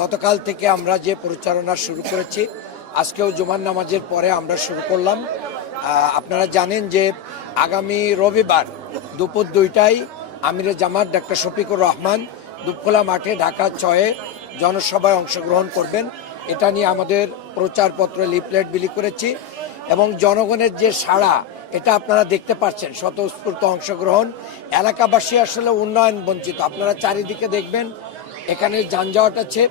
গতকাল থেকে আমরা যে পরিচালনা শুরু করেছি, আজকেও জুমার নামাজের পরে আমরা শুরু করলাম। আপনারা জানেন যে আগামী রবিবার দুপুর 2টায় আমিরে জামাত ডাক্তার শফিকুর রহমান দুপখোলা মাঠে ঢাকা 6-এ জনসভায় অংশগ্রহণ করবেন। এটা নিয়ে আমাদের প্রচারপত্র লিফলেট বিলি করেছি এবং জনগণের যে সাড়া এটা আপনারা দেখতে পাচ্ছেন, স্বতঃস্ফূর্ত অংশগ্রহণ। এলাকাবাসী আসলে উন্নয়ন বঞ্চিত। আপনারা চারিদিকে দেখবেন, এখানে যানজট আছে,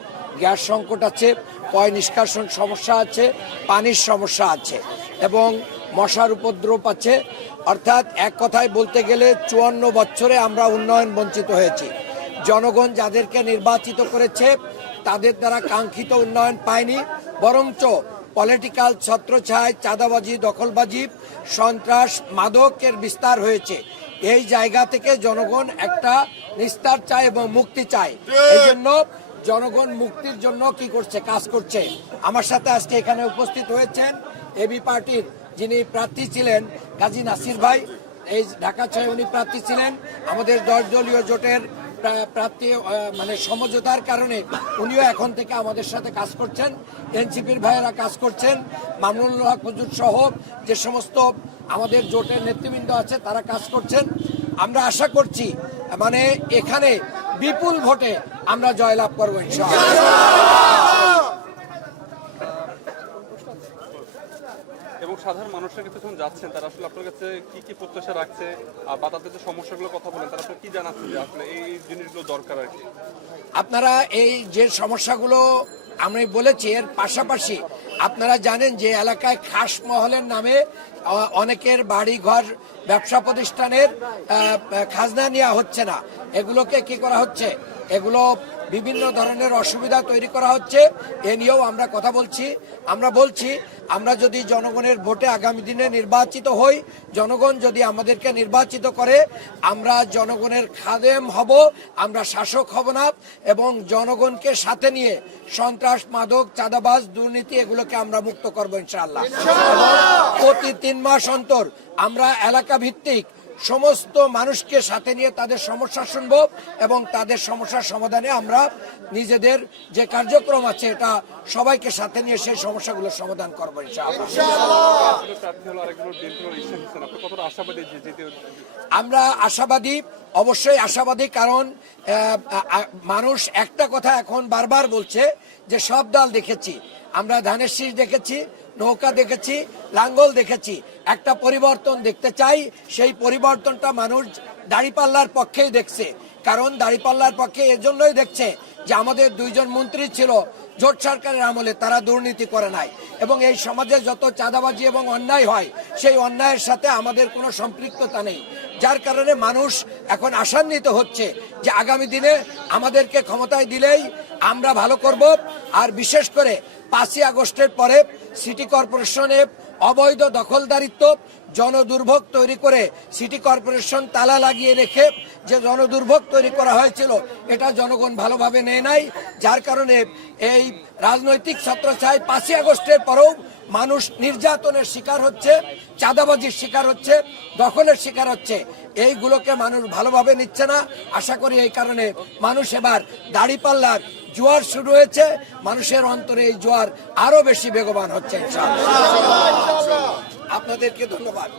গ্যাস সংকট আছে, পয় নিষ্কাশন সমস্যা আছে, পানির সমস্যা আছে এবং মশার উপদ্রব আছে। অর্থাৎ এক কথায় বলতে গেলে 54 বছরে আমরা উন্নয়ন বঞ্চিত হয়েছি। জনগণ যাদেরকে নির্বাচিত করেছে তাদের দ্বারা কাঙ্ক্ষিত উন্নয়ন পায়নি, বরঞ্চ পলিটিক্যাল ছত্রছায়, চাঁদাবাজি, দখলবাজি, সন্ত্রাস, মাদকের বিস্তার হয়েছে। এই জায়গা থেকে জনগণ একটা নিস্তার চায় এবং মুক্তি চায়। এই জন্য জনগণ মুক্তির জন্য কি করছে, কাজ করছে। আমার সাথে আজকে এখানে উপস্থিত হয়েছেন এবি পার্টির যিনি প্রার্থী ছিলেন কাজী নাসির ভাই, এই ঢাকা 6 উনি প্রার্থী ছিলেন। আমাদের 10 দলীয় জোটের প্রার্থী মানে সমঝোতার কারণে উনিও এখন থেকে আমাদের সাথে কাজ করছেন। এনসিপির ভাইয়েরা কাজ করছেন, মামুনুল হক হুজুর সহ যে সমস্ত আমাদের জোটের নেতৃবৃন্দ আছে তারা কাজ করছেন। আমরা আশা করছি মানে এখানে বিপুল ভোটে আমরা জয়লাভ করবো ইনশাআল্লাহ। এবং সাধারণ মানুষরা কিন্তু যখন যাচ্ছেন তারা আসলে আপনার কাছে কি কি প্রত্যাশা রাখছে বা তাদের যে সমস্যাগুলো কথা বলেন তারা আপনার কি জানাচ্ছে যে আসলে এই জিনিসগুলো দরকার আর কি? আপনারা এই যে সমস্যাগুলো আমি বলেছি এর পাশাপাশি আপনারা জানেন যে এলাকায় খাস মহলের নামে অনেকের বাড়ি ঘর ব্যবসা প্রতিষ্ঠানের খাজনা নেওয়া হচ্ছে না। এগুলোকে কি করা হচ্ছে, এগুলো বিভিন্ন ধরনের অসুবিধা তৈরি করা হচ্ছে। এ নিয়েও আমরা কথা বলছি। আমরা বলছি আমরা যদি জনগণের ভোটে আগামী দিনে নির্বাচিত হই, জনগণ যদি আমাদেরকে নির্বাচিত করে, আমরা জনগণের খাদেম হব, আমরা শাসক হব না এবং জনগণকে সাথে নিয়ে সন্ত্রাস, মাদক, চাঁদাবাজ, দুর্নীতি এগুলোকে আমরা মুক্ত করবো ইনশাআল্লাহ। প্রতি 3 মাস অন্তর আমরা এলাকা ভিত্তিক সমস্ত মানুষকে সাথে নিয়ে তাদের সমস্যা শুনবো এবং তাদের সমস্যার সমাধানে আমরা নিজেদের যে কার্যক্রম আছে এটা সবাইকে সাথে নিয়ে সেই সমস্যাগুলো সমাধান করবো ইনশাআল্লাহ। আমরা আশাবাদী, অবশ্যই আশাবাদী, কারণ মানুষ একটা কথা এখন বারবার বলছে যে সব দল দেখেছি, আমরা ধানের শীষ দেখেছি, নৌকা দেখেছি, লাঙ্গল দেখেছি, একটা পরিবর্তন দেখতে চাই। সেই পরিবর্তনটা মানুষ দাঁড়িপাল্লার পক্ষেই দেখছে। কারণ দাঁড়িপাল্লার পক্ষে এজন্যই দেখছে যে আমাদের 2 জন মন্ত্রী ছিল জোট সরকারের আমলে, তারা দুর্নীতি করে নাই এবং এই সমাজে যত চাঁদাবাজি এবং অন্যায় হয় সেই অন্যায়ের সাথে আমাদের কোনো সম্পৃক্ততা নেই। যার কারণে মানুষ এখন আশান্বিত হচ্ছে যে আগামী দিনে আমাদেরকে ক্ষমতায় দিলেই আমরা ভালো করব। আর বিশেষ করে 5ই আগস্টের পরে সিটি কর্পোরেশনে অবৈধ দখলদারিত্ব, জনদুর্ভোগ তৈরি করে সিটি কর্পোরেশন তালা লাগিয়ে রেখে যে জনদুর্ভোগ তৈরি করা হয়েছিল এটা জনগণ ভালোভাবে নেয় নাই। যার কারণে এই রাজনৈতিক ছত্রছায়ায় 5ই আগস্টের পরেও মানুষ নির্যাতনের শিকার হচ্ছে, চাঁদাবাজির শিকার হচ্ছে, দখলের শিকার হচ্ছে। এইগুলোকে মানুষ ভালোভাবে নিচ্ছে না। আশা করি এই কারণে মানুষ এবার দাঁড়িপাল্লার জোয়ার শুরু হয়েছে, মানুষের অন্তরে এই জোয়ার আরো বেশি বেগবান হচ্ছে ইনশাআল্লাহ। আপনাদেরকে ধন্যবাদ।